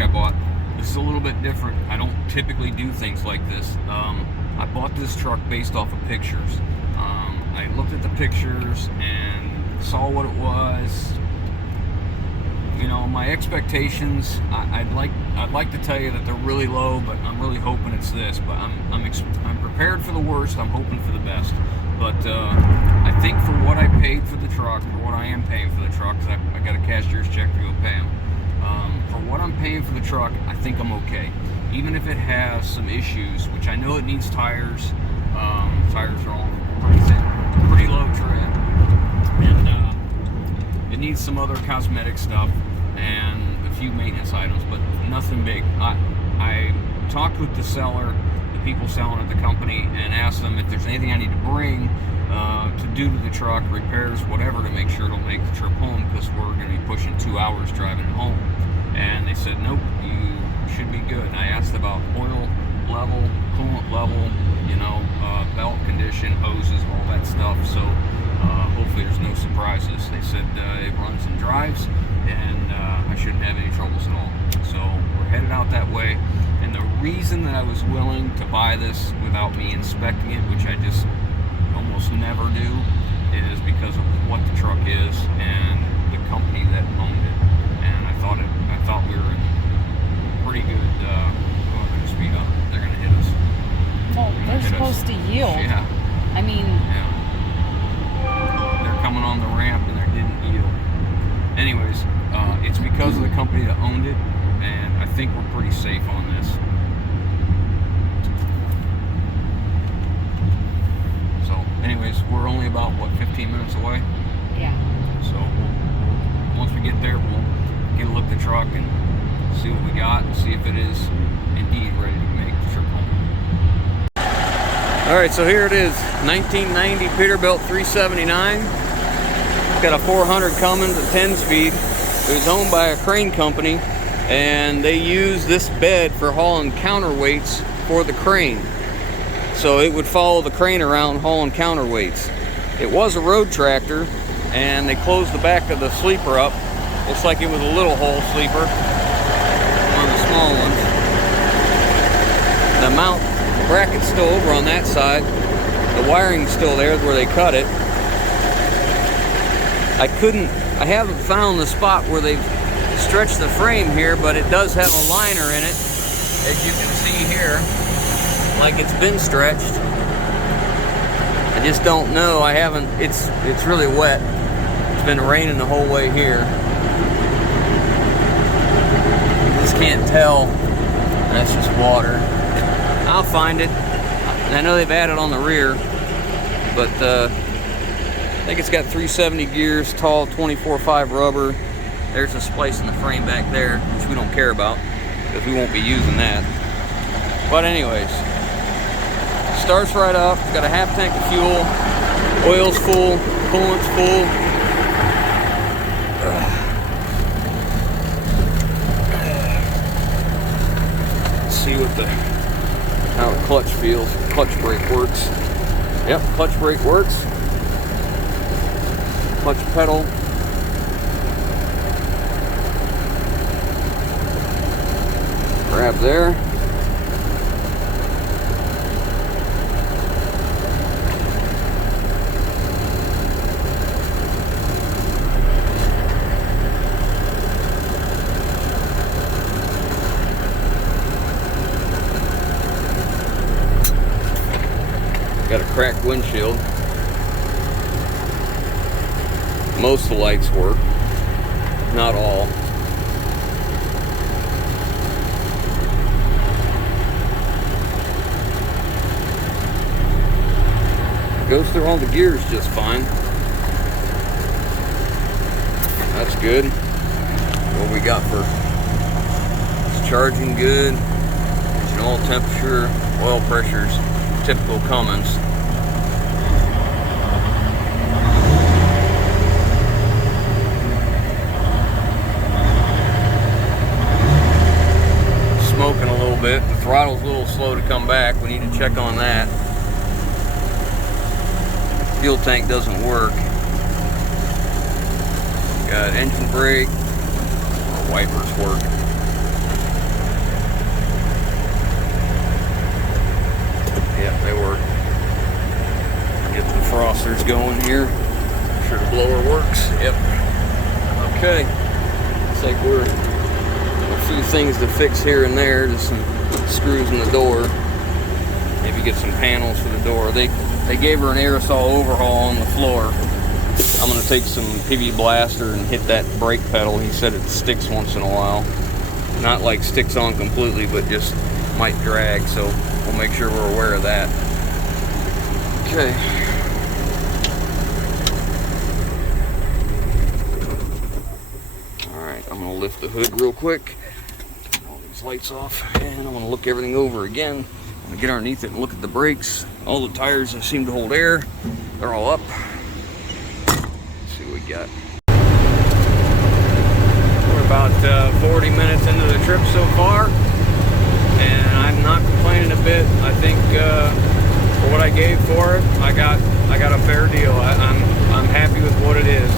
I bought. This is a little bit different. I don't typically do things like this. I bought this truck based off of pictures. I looked at the pictures and saw what it was. You know, my expectations, I'd like to tell you that they're really low, but I'm really hoping it's this. But I'm prepared for the worst. I'm hoping for the best. But I think for what I paid for the truck, or what I am paying for the truck, because I got a cashier's check to go pay them. For what I'm paying for the truck, I think I'm okay. Even if it has some issues, which I know it needs tires. Tires are all pretty low tread, and it needs some other cosmetic stuff and a few maintenance items, but nothing big. I talked with the seller, the people selling at the company, and asked them if there's anything I need to bring to do to the truck, repairs, whatever, to make sure it'll make the trip home, because we're going to be pushing 2 hours driving home. And they said, nope, you should be good. And I asked about oil level, coolant level, you know, belt condition, hoses, all that stuff. So hopefully there's no surprises. They said it runs and drives, and I shouldn't have any troubles at all. So we're headed out that way. And the reason that I was willing to buy this without me inspecting it, which I just almost never do, is because of what the truck is and the company that owned it. And I thought we were in pretty good. Oh, they're gonna speed up. They're gonna hit us. Well, they're supposed to yield. Yeah. I mean. Yeah. They're coming on the ramp and they didn't yield. Anyways, it's because of the company that owned it, and I think we're pretty safe on this. So, anyways, we're only about, what, 15 minutes away? Yeah. So, once we get there, we'll get a look at the truck and see what we got and see if it is indeed ready to make the trip home. Alright, so here it is, 1990 Peterbilt 379. It's got a 400 Cummins at 10-speed. It was owned by a crane company, and they use this bed for hauling counterweights for the crane. So it would follow the crane around hauling counterweights. It was a road tractor, and they closed the back of the sleeper up. Looks like it was a little hole sleeper, one of the small ones. The mount bracket's still over on that side. The wiring's still there where they cut it. I haven't found the spot where they've stretched the frame here, but it does have a liner in it, as you can see here, like it's been stretched. I just don't know. I haven't. It's really wet. It's been raining the whole way here. Just can't tell. That's just water. I'll find it. I know they've added on the rear, but I think it's got 370 gears, tall 24/5 rubber. There's a splice in the frame back there, which we don't care about because we won't be using that. But anyways, starts right off. It's got a half tank of fuel, oil's full, coolant's full. Let's see how the clutch feels. Clutch brake works. Yep, clutch brake works. Clutch pedal. Grab there. Got a cracked windshield. Most of the lights work, not all. Goes through all the gears just fine. That's good. What we got for it's charging good. Engine oil temperature, oil pressures, typical Cummins. Smoking a little bit. The throttle's a little slow to come back. We need to check on that. Fuel tank doesn't work. Got engine brake. Our wipers work. defroster's going here. Make sure the blower works. Yep. Okay. Looks like we're a few things to fix here and there. Just some screws in the door. Maybe get some panels for the door. They gave her an aerosol overhaul on the floor. I'm gonna take some PV Blaster and hit that brake pedal. He said it sticks once in a while. Not like sticks on completely, but just might drag, so we'll make sure we're aware of that. Okay. Alright, I'm gonna lift the hood real quick. Turn all these lights off, and I'm gonna look everything over again. I'm gonna get underneath it and look at the brakes. All the tires seem to hold air. They're all up. Let's see what we got. We're about 40 minutes into the trip so far, and I'm not complaining a bit. I think for what I gave for it, I got a fair deal. I'm happy with what it is.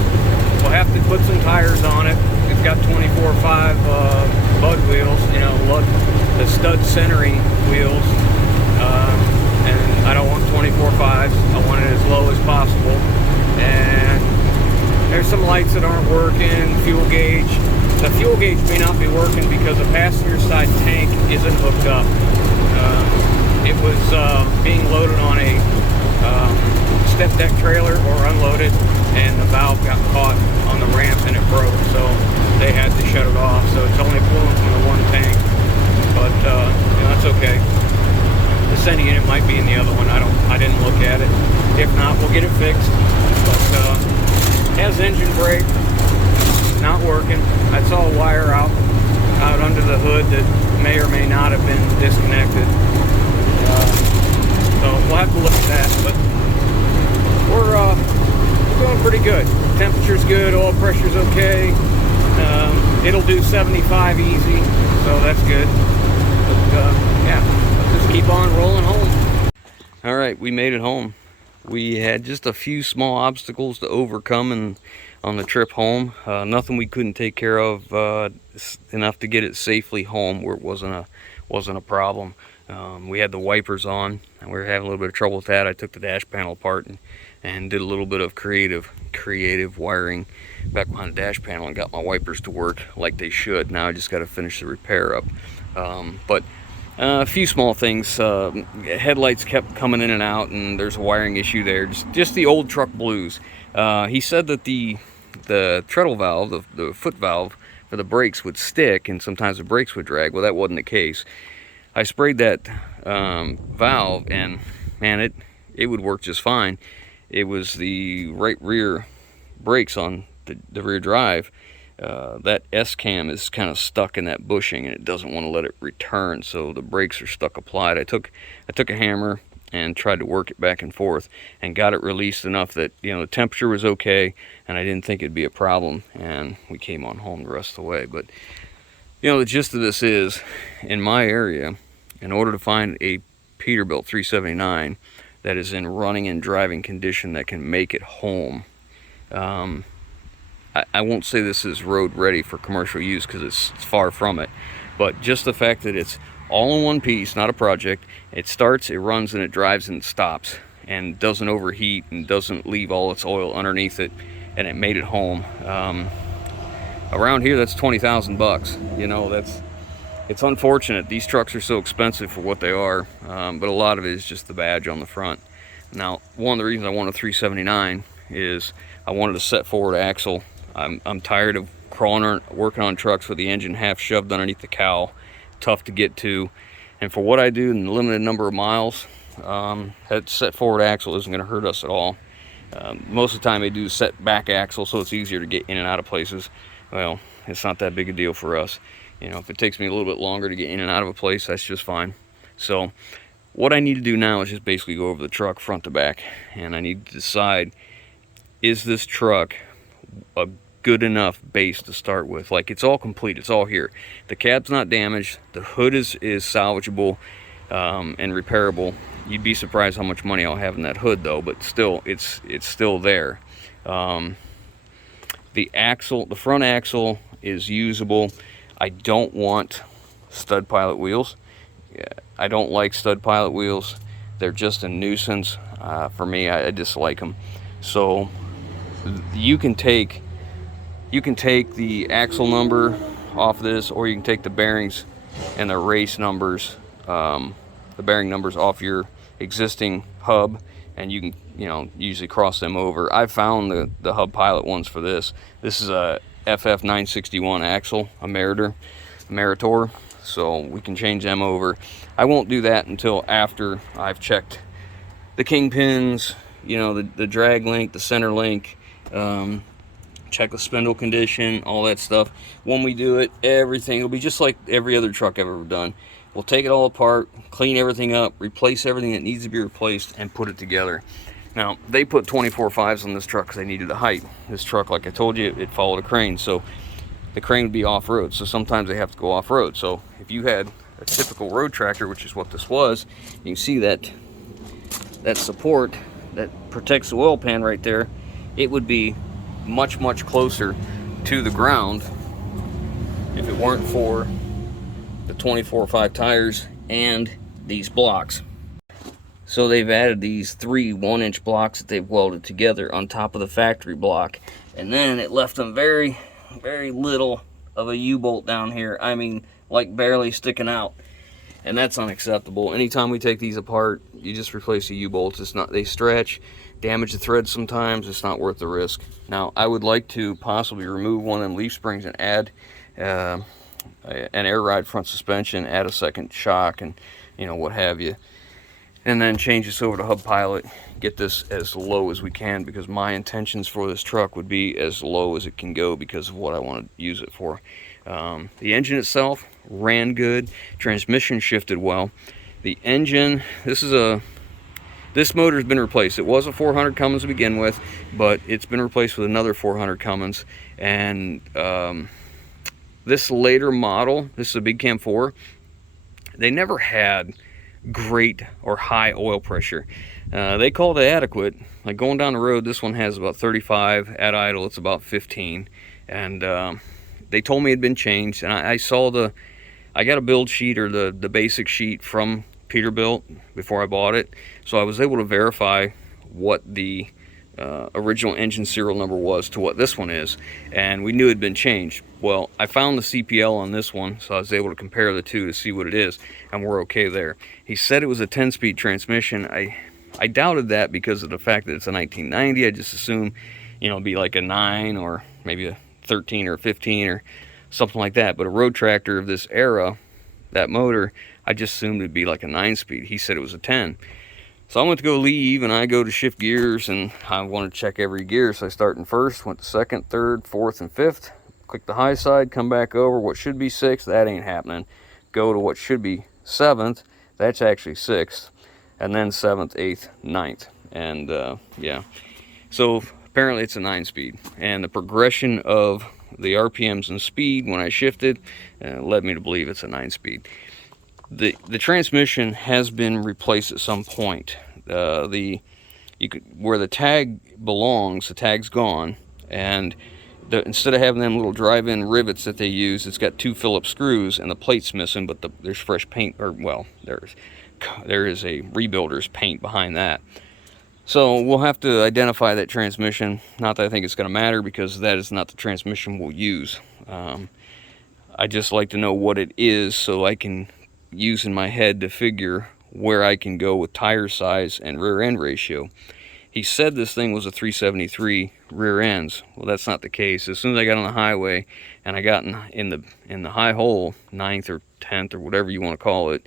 We'll have to put some tires on it. It's got 24/5 bud wheels, you know, look, the stud centering wheels, and I don't want 24/5s. I want it as low as possible. And there's some lights that aren't working. Fuel gauge. The fuel gauge may not be working because the passenger side tank isn't hooked up. It was being loaded on a step deck trailer or unloaded, and the valve got caught on the ramp and it broke, so they had to shut it off. So it's only pulling from the one tank, but you know, that's okay. The sending unit might be in the other one. I didn't look at it. If not, we'll get it fixed. But has engine brake, not working. I saw a wire out under the hood that may or may not have been disconnected. So we'll have to look at that. But we're doing pretty good. Temperature's good. Oil pressure's okay. It'll do 75 easy, so that's good. But yeah, let's just keep on rolling home. All right, we made it home. We had just a few small obstacles to overcome on the trip home. Nothing we couldn't take care of enough to get it safely home where it wasn't a problem. We had the wipers on, and we were having a little bit of trouble with that. I took the dash panel apart and did a little bit of creative wiring back behind the dash panel and got my wipers to work like they should. Now I just got to finish the repair up. But a few small things. Headlights kept coming in and out, and there's a wiring issue there. Just the old truck blues. He said that the treadle valve, the foot valve for the brakes would stick, and sometimes the brakes would drag. Well, that wasn't the case. I sprayed that valve, and man, it would work just fine. It was the right rear brakes on the rear drive. That S-cam is kind of stuck in that bushing, and it doesn't want to let it return, so the brakes are stuck applied. I took a hammer and tried to work it back and forth and got it released enough that, you know, the temperature was okay, and I didn't think it'd be a problem, and we came on home the rest of the way. But you know, the gist of this is, in my area, in order to find a Peterbilt 379 that is in running and driving condition that can make it home, I won't say this is road ready for commercial use because it's far from it, but just the fact that it's all in one piece, not a project. It starts, it runs, and it drives and it stops, and doesn't overheat and doesn't leave all its oil underneath it, and it made it home. Around here, that's 20,000 bucks. You know, it's unfortunate. These trucks are so expensive for what they are, but a lot of it is just the badge on the front. Now, one of the reasons I want a 379 is I wanted a set forward axle. I'm tired of working on trucks with the engine half shoved underneath the cowl, tough to get to, and for what I do in the limited number of miles, that set forward axle isn't going to hurt us at all. Most of the time they do set back axle, so it's easier to get in and out of places. Well, it's not that big a deal for us. You know, if it takes me a little bit longer to get in and out of a place, that's just fine. So what I need to do now is just basically go over the truck front to back, and I need to decide, is this truck a good enough base to start with? Like, it's all complete, it's all here. The cab's not damaged, the hood is salvageable and repairable. You'd be surprised how much money I'll have in that hood though, but still, it's still there. The front axle is usable. I don't want stud pilot wheels. I don't like stud pilot wheels. They're just a nuisance. For me, I dislike them. So you can take the axle number off of this, or you can take the bearings and the race numbers, the bearing numbers off your existing hub, and you can, you know, usually cross them over. I found the hub pilot ones for this. This is a FF 961 axle, a Meritor, so we can change them over. I won't do that until after I've checked the kingpins, you know, the drag link, the center link, check the spindle condition, all that stuff. When we do it, everything will be just like every other truck I've ever done. We'll take it all apart, clean everything up, replace everything that needs to be replaced, and put it together. Now, they put 24.5s on this truck because they needed the height. This truck, like I told you, it followed a crane, so the crane would be off-road, so sometimes they have to go off-road. So if you had a typical road tractor, which is what this was, you can see that support that protects the oil pan right there, it would be much closer to the ground if it weren't for the 24.5 tires and these blocks. So they've added these 3 1-inch blocks that they've welded together on top of the factory block, and then it left them very little of a U-bolt down here. I mean, like barely sticking out, and that's unacceptable. Anytime we take these apart, you just replace the U-bolts. It's not, they stretch, damage the threads sometimes. It's not worth the risk. Now, I would like to possibly remove one of them leaf springs and add an air ride front suspension, add a second shock, and, you know, what have you, and then change this over to hub pilot, get this as low as we can, because my intentions for this truck would be as low as it can go because of what I want to use it for. The engine itself ran good, transmission shifted well. The engine, this motor's been replaced. It was a 400 Cummins to begin with, but it's been replaced with another 400 Cummins, and this later model, this is a Big Cam 4, they never had great or high oil pressure. They called it adequate. Like going down the road, this one has about 35. At idle, it's about 15. And they told me it had been changed. And I got a build sheet, or the basic sheet from Peterbilt before I bought it. So I was able to verify what the original engine serial number was to what this one is, and we knew it had been changed. Well, I found the CPL on this one, so I was able to compare the two to see what it is, and we're okay there. He said it was a 10-speed transmission. I doubted that because of the fact that it's a 1990. I just assumed, you know, it'd be like a 9 or maybe a 13 or 15 or something like that. But a road tractor of this era, that motor, I just assumed it'd be like a 9-speed. He said it was a 10. So I went to go leave, and I go to shift gears, and I want to check every gear. So I start in first, went to second, third, fourth, and fifth. Click the high side, come back over. What should be sixth, that ain't happening. Go to what should be seventh, that's actually sixth. And then seventh, eighth, ninth. And yeah, so apparently it's a 9-speed. And the progression of the RPMs and speed when I shifted led me to believe it's a 9-speed. The transmission has been replaced at some point. Where the tag belongs, the tag's gone, and instead of having them little drive-in rivets that they use, it's got 2 Phillips screws, and the plate's missing, but there's fresh paint, or well, there is a rebuilder's paint behind that. So we'll have to identify that transmission. Not that I think it's going to matter, because that is not the transmission we'll use. I just like to know what it is so I can use in my head to figure where I can go with tire size and rear end ratio. He said this thing was a 373 rear ends. Well, that's not the case. As soon as I got on the highway and I got in the high hole, 9th or 10th or whatever you want to call it,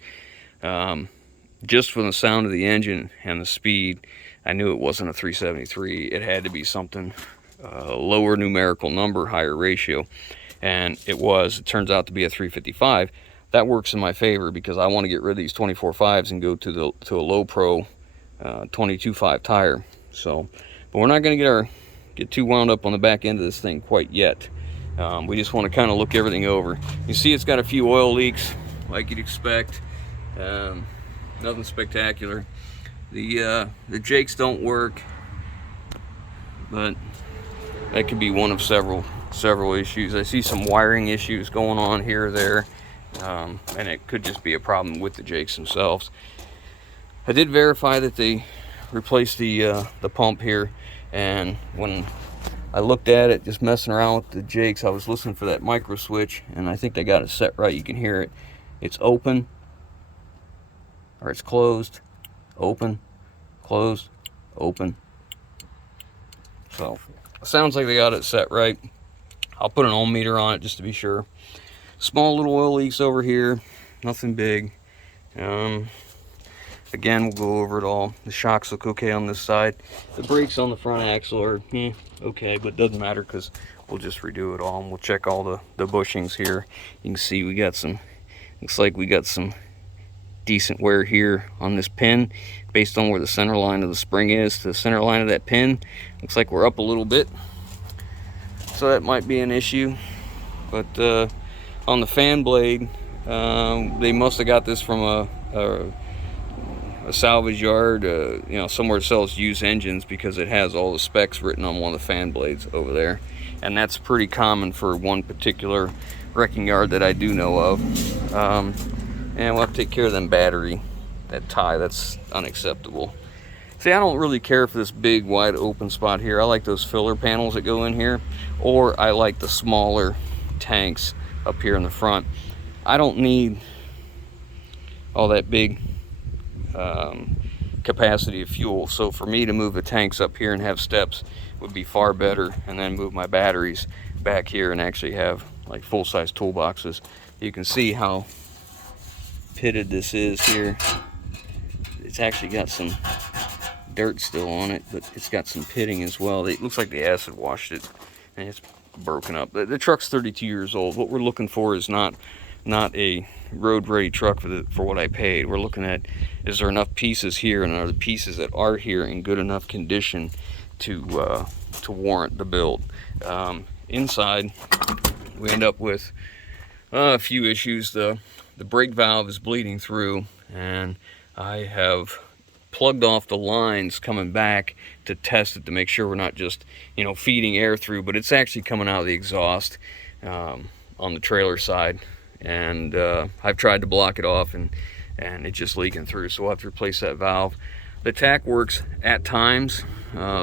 just from the sound of the engine and the speed, I knew it wasn't a 373. It had to be something lower numerical number, higher ratio, and it was. It turns out to be a 355. That works in my favor because I want to get rid of these 24.5s and go to a low pro 22.5 tire. So, but we're not going to get too wound up on the back end of this thing quite yet. We just want to kind of look everything over. You see, it's got a few oil leaks, like you'd expect. Nothing spectacular. The jakes don't work, but that could be one of several issues. I see some wiring issues going on here or there. And it could just be a problem with the jakes themselves. I did verify that they replace the pump here, and when I looked at it, just messing around with the jakes, I was listening for that micro switch, and I think they got it set right. You can hear it. It's open, or it's closed, open, closed, open. So it sounds like they got it set right. I'll put an ohm meter on it just to be sure. Small little oil leaks over here, nothing big. Again, we'll go over it all. The shocks look okay on this side. The brakes on the front axle are okay, but doesn't matter because we'll just redo it all, and we'll check all the bushings here. You can see we got some, looks like we got some decent wear here on this pin based on where the center line of the spring is to the center line of that pin. Looks like we're up a little bit, so that might be an issue. But on the fan blade, they must have got this from a salvage yard, you know, somewhere that sells used engines, because it has all the specs written on one of the fan blades over there, and that's pretty common for one particular wrecking yard that I do know of. And we'll have to take care of them battery, that tie, that's unacceptable. See, I don't really care for this big wide open spot here. I like those filler panels that go in here, or I like the smaller tanks up here in the front. I don't need all that big capacity of fuel, so for me to move the tanks up here and have steps would be far better, and then move my batteries back here and actually have like full-size toolboxes. You can see how pitted this is here. It's actually got some dirt still on it, but it's got some pitting as well. It looks like the acid washed it and it's broken up. The truck's 32 years old. What we're looking for is not a road ready truck for what I paid. We're looking at, is there enough pieces here, and are the pieces that are here in good enough condition to warrant the build. Inside we end up with a few issues. The brake valve is bleeding through, and I have plugged off the lines coming back to test it to make sure we're not just, you know, feeding air through, but it's actually coming out of the exhaust on the trailer side. And I've tried to block it off, and it's just leaking through, so we'll have to replace that valve. The tach works at times.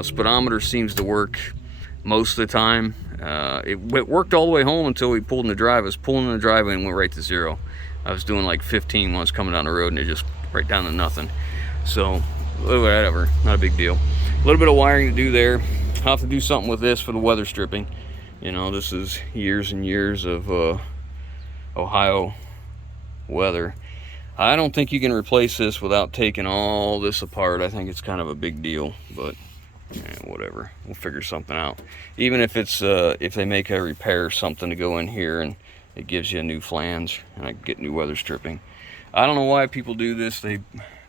Speedometer seems to work most of the time. It worked all the way home until we pulled in the drive. I was pulling in the driveway and went right to 0. I was doing like 15 when I was coming down the road, and it just right down to nothing. So whatever, not a big deal. A little bit of wiring to do there. I'll have to do something with this for the weather stripping. You know, this is years and years of Ohio weather. I don't think you can replace this without taking all this apart. I think it's kind of a big deal, but whatever, we'll figure something out. Even if it's if they make a repair something to go in here and it gives you a new flange and I get new weather stripping. I don't know why people do this. They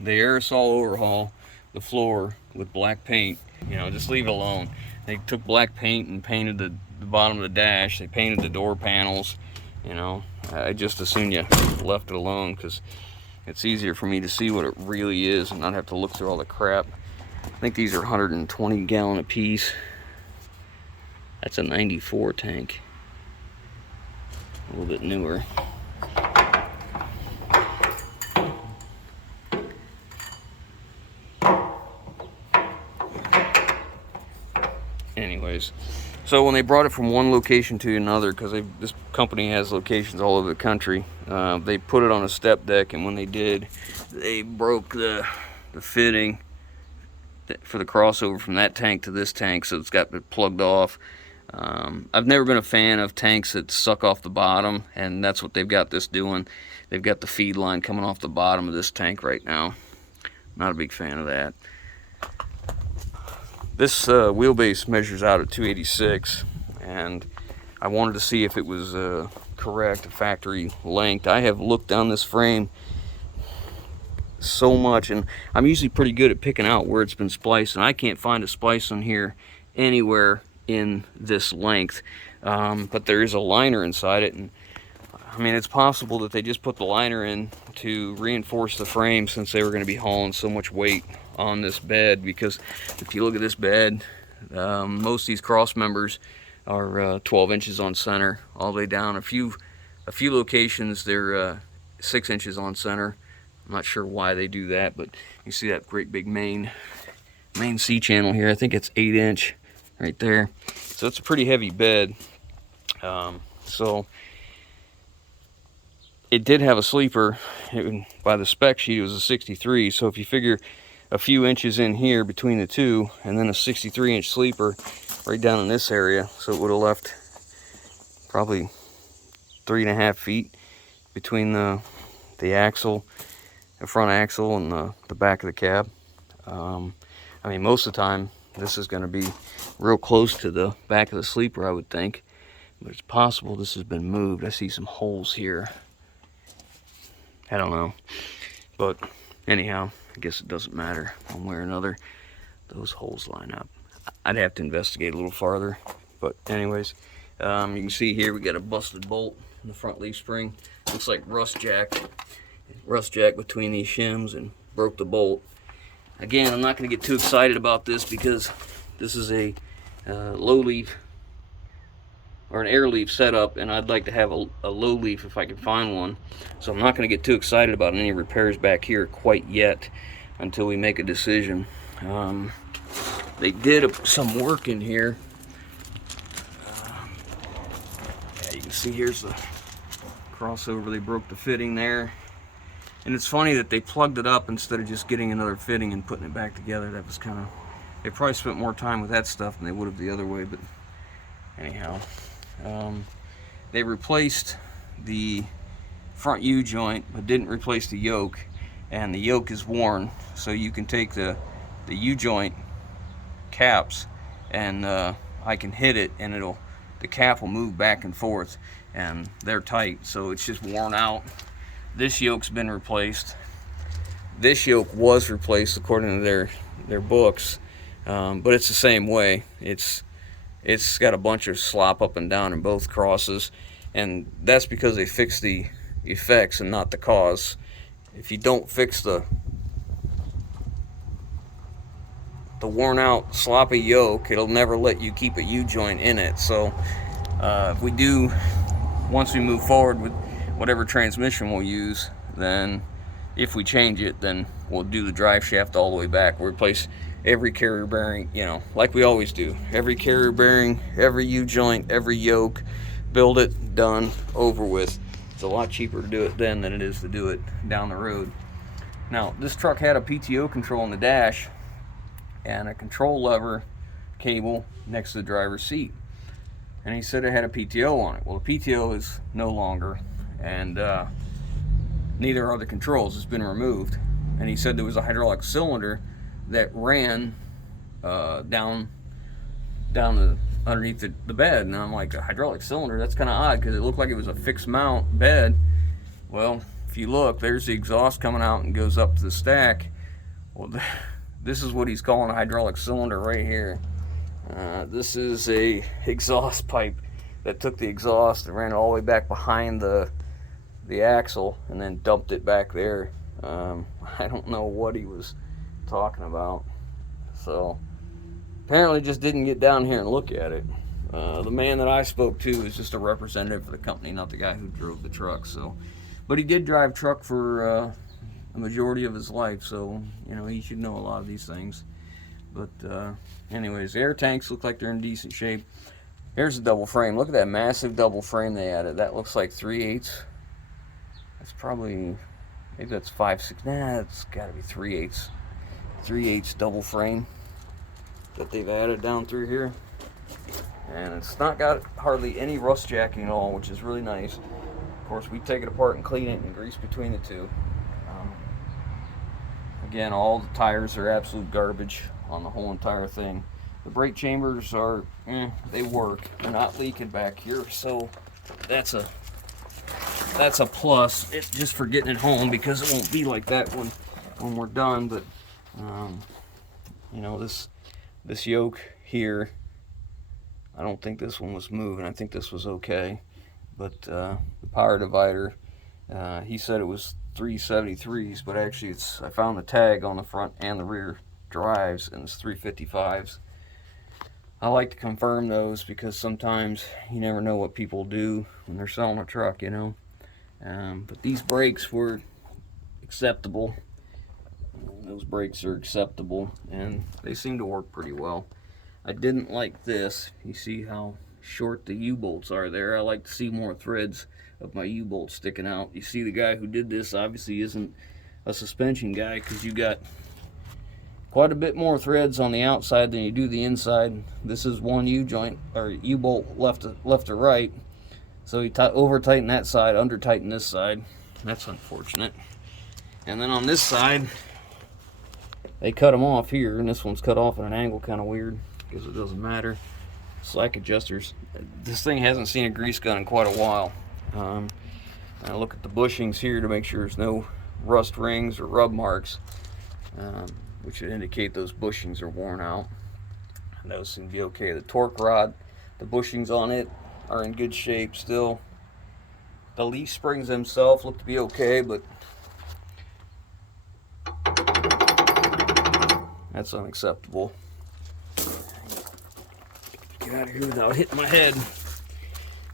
aerosol overhaul the floor with black paint. You know, just leave it alone. They took black paint and painted the bottom of the dash. They painted the door panels. You know, I just assume you left it alone, because it's easier for me to see what it really is and not have to look through all the crap. I think these are 120 gallon a piece. That's a 94 tank. A little bit newer. Anyways, so when they brought it from one location to another, because this company has locations all over the country, they put it on a step deck, and when they did, they broke the fitting for the crossover from that tank to this tank, so it's got it plugged off. I've never been a fan of tanks that suck off the bottom, and that's what they've got this doing. They've got the feed line coming off the bottom of this tank right now. Not a big fan of that. This wheelbase measures out at 286, and I wanted to see if it was correct, factory length. I have looked down this frame so much, and I'm usually pretty good at picking out where it's been spliced, and I can't find a splice on here anywhere in this length. But there is a liner inside it, and I mean, it's possible that they just put the liner in to reinforce the frame, since they were going to be hauling so much weight on this bed. Because if you look at this bed, most of these cross members are 12 inches on center all the way down. A few locations they're 6 inches on center. I'm not sure why they do that, but you see that great big main main C channel here. I think it's 8" right there. So it's a pretty heavy bed. So it did have a sleeper. By the spec sheet, it was a 63. So if you figure a few inches in here between the two, and then a 63-inch sleeper right down in this area, so it would have left probably 3.5 feet between the axle, the front axle, and the back of the cab. I mean, most of the time, this is going to be real close to the back of the sleeper, I would think. But it's possible this has been moved. I see some holes here. I don't know. But anyhow, I guess it doesn't matter one way or another. Those holes line up. I'd have to investigate a little farther. But anyways, you can see here we got a busted bolt in the front leaf spring. Looks like rust jack between these shims and broke the bolt. Again, I'm not going to get too excited about this because this is a low leaf or an air leaf setup, and I'd like to have a low leaf if I can find one. So I'm not going to get too excited about any repairs back here quite yet until we make a decision. They did some work in here. Yeah, you can see here's the crossover. They broke the fitting there. And it's funny that they plugged it up instead of just getting another fitting and putting it back together. That was kind of, they probably spent more time with that stuff than they would have the other way, but anyhow. They replaced the front U-joint, but didn't replace the yoke, and the yoke is worn, so you can take the U-joint caps and I can hit it and the cap will move back and forth, and they're tight, so it's just worn out. This yoke's been replaced. This yoke was replaced according to their books, but it's the same way. It's got a bunch of slop up and down in both crosses, and that's because they fixed the effects and not the cause. If you don't fix the worn out sloppy yoke, it'll never let you keep a U-joint in it. So if we do, once we move forward with whatever transmission we'll use, then if we change it, then we'll do the drive shaft all the way back. We'll replace every carrier bearing, you know, like we always do. Every carrier bearing, every U-joint, every yoke, build it, done, over with. It's a lot cheaper to do it then than it is to do it down the road. Now, this truck had a PTO control in the dash and a control lever cable next to the driver's seat. And he said it had a PTO on it. Well, the PTO is no longer, and neither are the controls. It's been removed. And he said there was a hydraulic cylinder that ran down underneath the bed. And I'm like, a hydraulic cylinder? That's kind of odd because it looked like it was a fixed mount bed. Well, if you look, there's the exhaust coming out and goes up to the stack. Well, this is what he's calling a hydraulic cylinder right here. This is a exhaust pipe that took the exhaust and ran it all the way back behind the axle and then dumped it back there. I don't know what he was talking about. So apparently just didn't get down here and look at it. The man that I spoke to is just a representative for the company, not the guy who drove the truck. So, but he did drive truck for a majority of his life, so you know, he should know a lot of these things. But anyways, the air tanks look like they're in decent shape. Here's the double frame. Look at that massive double frame they added. That looks like 3/8. That's probably, maybe that's 5/6. Nah, it's got to be 3/8. 3/8 double frame that they've added down through here. And it's not got hardly any rust jacking at all, which is really nice. Of course, we take it apart and clean it and grease between the two. Again, all the tires are absolute garbage on the whole entire thing. The brake chambers are, they work. They're not leaking back here, so that's a plus. It's just for getting it home, because it won't be like that when we're done. But you know, this yoke here, I don't think this one was moving. I think this was okay. But the power divider, he said it was 373s, but actually I found the tag on the front and the rear drives, and it's 355s. I like to confirm those because sometimes you never know what people do when they're selling a truck, you know. But these brakes were acceptable. those brakes are acceptable, and they seem to work pretty well. I didn't like this. You see how short the U-bolts are there? I like to see more threads of my U-bolts sticking out. You see the guy who did this obviously isn't a suspension guy, because you got quite a bit more threads on the outside than you do the inside. This is one U-joint, or U-bolt left to right. So he over tightened that side, under tightened this side. That's unfortunate. And then on this side, they cut them off here, and this one's cut off at an angle, kind of weird, because it doesn't matter. Slack adjusters. This thing hasn't seen a grease gun in quite a while. I look at the bushings here to make sure there's no rust rings or rub marks, which would indicate those bushings are worn out. And those seem to be okay. The torque rod, the bushings on it are in good shape still. The leaf springs themselves look to be okay, but that's unacceptable. Get out of here without hitting my head.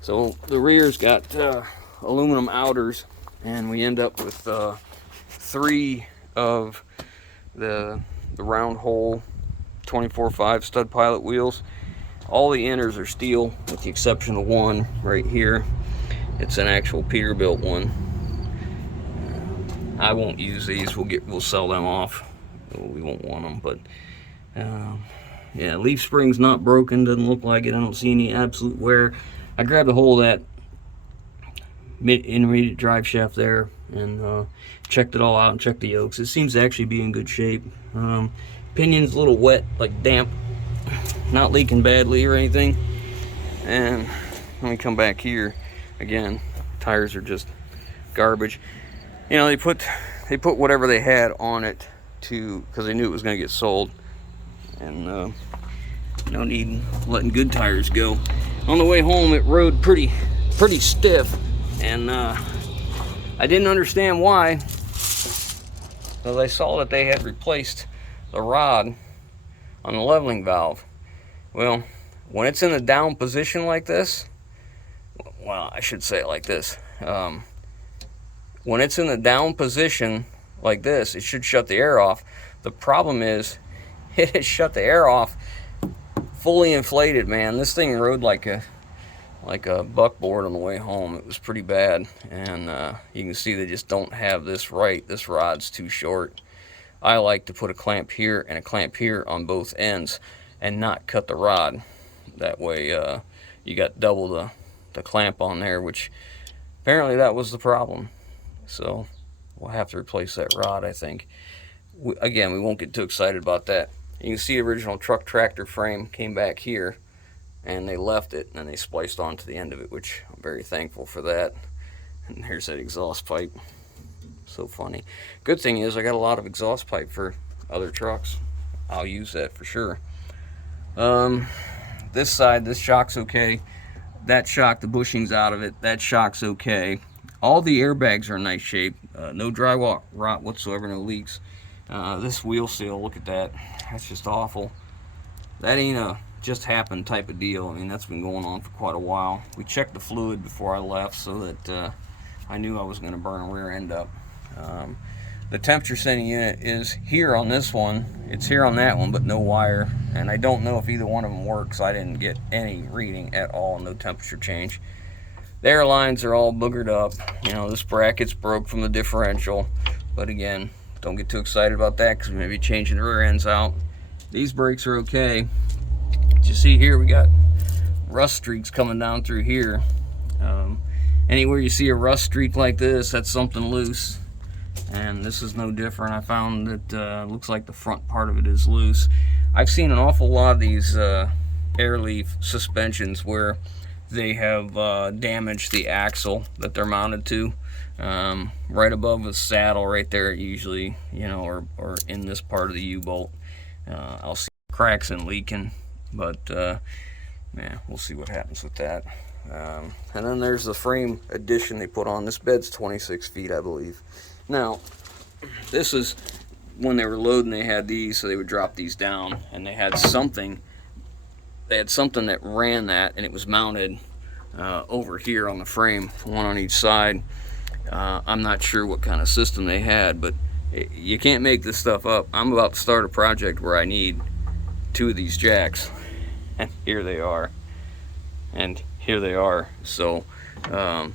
So the rear's got aluminum outers, and we end up with 3 of the round hole 24/5 stud pilot wheels. All the inners are steel, with the exception of one right here. It's an actual Peterbilt one. I won't use these. We'll sell them off. We won't want them, but yeah, leaf spring's not broken. Doesn't look like it. I don't see any absolute wear. I grabbed a hold of that intermediate drive shaft there and checked it all out and checked the yokes. It seems to actually be in good shape. Pinion's a little wet, like damp, not leaking badly or anything. And let me come back here again. Tires are just garbage. You know, they put whatever they had on it because they knew it was going to get sold, and no need in letting good tires go. On the way home, it rode pretty stiff, and I didn't understand why, because I saw that they had replaced the rod on the leveling valve. Well, when it's in a down position like this, well, I should say it like this. When it's in a down position like this, it should shut the air off. The problem is, it has shut the air off fully inflated, man. This thing rode like a buckboard on the way home. It was pretty bad, and you can see they just don't have this right. This rod's too short. I like to put a clamp here and a clamp here on both ends and not cut the rod. That way you got double the clamp on there, which apparently that was the problem. So we'll have to replace that rod, I think. Again, we won't get too excited about that. You can see the original truck tractor frame came back here, and they left it, and then they spliced onto the end of it, which I'm very thankful for that. And here's that exhaust pipe. So funny. Good thing is I got a lot of exhaust pipe for other trucks. I'll use that for sure. This side, this shock's okay. That shock, the bushing's out of it. That shock's okay. All the airbags are in nice shape. No drywall rot whatsoever, no leaks. This wheel seal, look at that. That's just awful. That ain't a just happened type of deal. I mean, that's been going on for quite a while. We checked the fluid before I left so that I knew I was going to burn a rear end up. The temperature sending unit is here on this one. It's here on that one, but no wire. And I don't know if either one of them works. I didn't get any reading at all, no temperature change. The air lines are all boogered up. You know, this bracket's broke from the differential. But again, don't get too excited about that because we may be changing the rear ends out. These brakes are okay. As you see here, we got rust streaks coming down through here. Anywhere you see a rust streak like this, that's something loose. And this is no different. I found that looks like the front part of it is loose. I've seen an awful lot of these air leaf suspensions where they have damaged the axle that they're mounted to. Right above the saddle right there, usually, you know, or in this part of the U-bolt. I'll see cracks and leaking, but yeah, we'll see what happens with that. And then there's the frame addition they put on. This bed's 26 feet, I believe. Now, this is when they were loading, they had these, so they would drop these down, and they had something that ran that, and it was mounted over here on the frame, one on each side. I'm not sure what kind of system they had, but You can't make this stuff up. I'm about to start a project where I need 2 of these jacks, and here they are, and here they are. So yeah,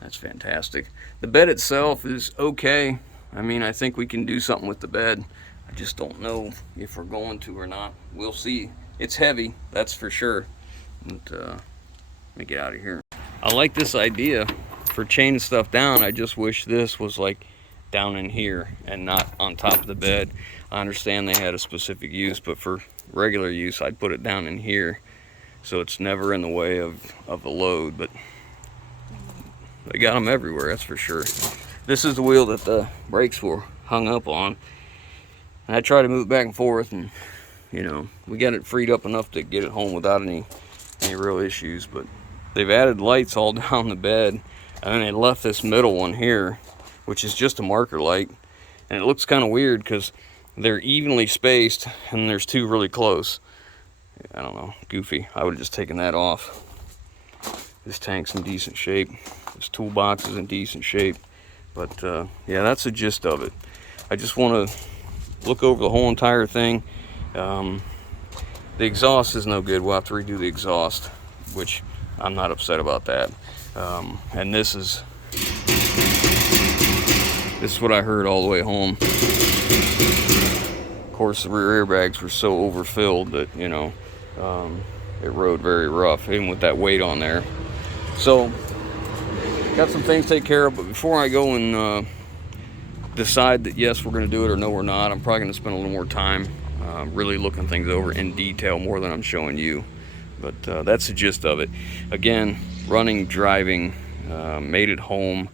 that's fantastic. The bed itself is okay. I mean, I think we can do something with the bed. I just don't know if we're going to or not. We'll see. It's heavy, that's for sure. And, let me get out of here. I like this idea for chaining stuff down. I just wish this was like down in here and not on top of the bed. I understand they had a specific use, but for regular use, I'd put it down in here so it's never in the way of the load. But they got them everywhere, that's for sure. This is the wheel that the brakes were hung up on. And I try to move back and forth, and you know, we got it freed up enough to get it home without any real issues. But they've added lights all down the bed, and then they left this middle one here, which is just a marker light, and it looks kind of weird because they're evenly spaced and there's 2 really close. I don't know, goofy. I would have just taken that off. This tank's in decent shape. This toolbox is in decent shape. But yeah, that's the gist of it. I just want to look over the whole entire thing. The exhaust is no good. We'll have to redo the exhaust, which I'm not upset about that. And this is what I heard all the way home. Of course, the rear airbags were so overfilled that, you know, it rode very rough, even with that weight on there. So, got some things to take care of, but before I go and decide that yes, we're going to do it or no, we're not, I'm probably going to spend a little more time really looking things over in detail, more than I'm showing you. But that's the gist of it. Again, running, driving, made it home,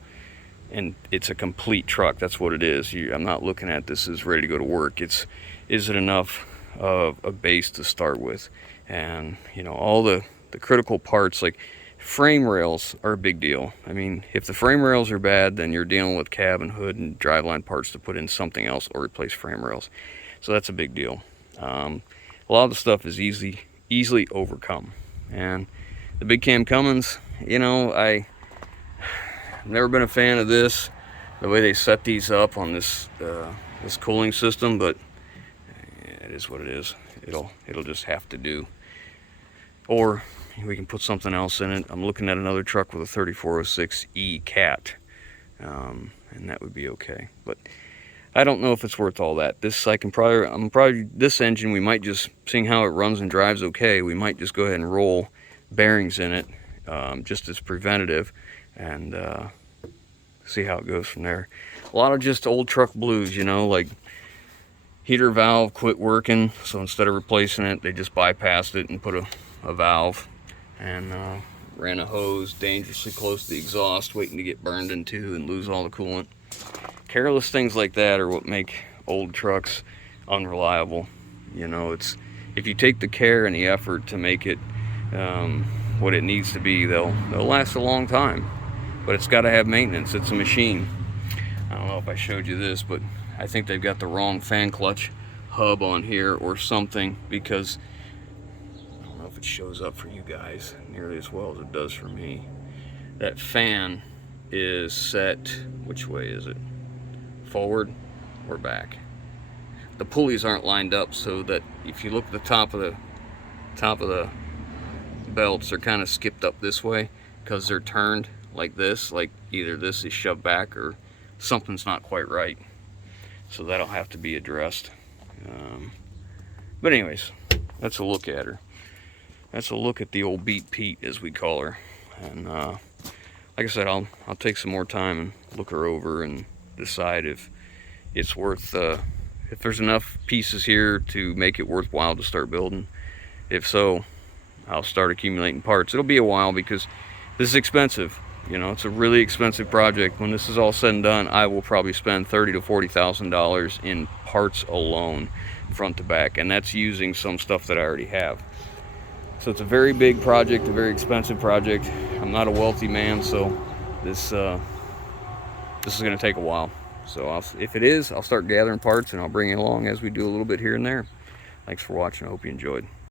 and it's a complete truck. That's what it is. I'm not looking at this as ready to go to work. Is it enough of a base to start with? And you know, all the critical parts, like frame rails, are a big deal. I mean, if the frame rails are bad, then you're dealing with cab and hood and driveline parts to put in something else or replace frame rails. So that's a big deal. A lot of the stuff is easily overcome. And the big cam Cummins, you know, I've never been a fan of this, the way they set these up on this this cooling system, but it is what it is. It'll just have to do. Or we can put something else in it. I'm looking at another truck with a 3406E CAT, and that would be okay. But I don't know if it's worth all that. This this engine, we might just, seeing how it runs and drives okay, we might just go ahead and roll bearings in it, just as preventative, and see how it goes from there. A lot of just old truck blues, you know, like heater valve quit working, so instead of replacing it, they just bypassed it and put a valve, and ran a hose dangerously close to the exhaust, waiting to get burned into and lose all the coolant. Careless things like that are what make old trucks unreliable. You know, it's, if you take the care and the effort to make it what it needs to be, they'll last a long time. But it's got to have maintenance. It's a machine. I don't know if I showed you this, but I think they've got the wrong fan clutch hub on here or something, because I don't know if it shows up for you guys nearly as well as it does for me. That fan is set, which way is it? Forward or back? The pulleys aren't lined up, so that if you look at the top of the belts, they're kind of skipped up this way because they're turned like this, like either this is shoved back or something's not quite right. So that'll have to be addressed. But anyways, that's a look at her. That's a look at the old Beat Pete, as we call her. And like I said, I'll take some more time and look her over and decide if it's worth, if there's enough pieces here to make it worthwhile to start building. If so, I'll start accumulating parts. It'll be a while because this is expensive. You know, it's a really expensive project. When this is all said and done, I will probably spend $30,000 to $40,000 in parts alone, front to back, and that's using some stuff that I already have. So it's a very big project, a very expensive project. I'm not a wealthy man, so this is going to take a while. So if it is, I'll start gathering parts and I'll bring you along as we do a little bit here and there. Thanks for watching. I hope you enjoyed.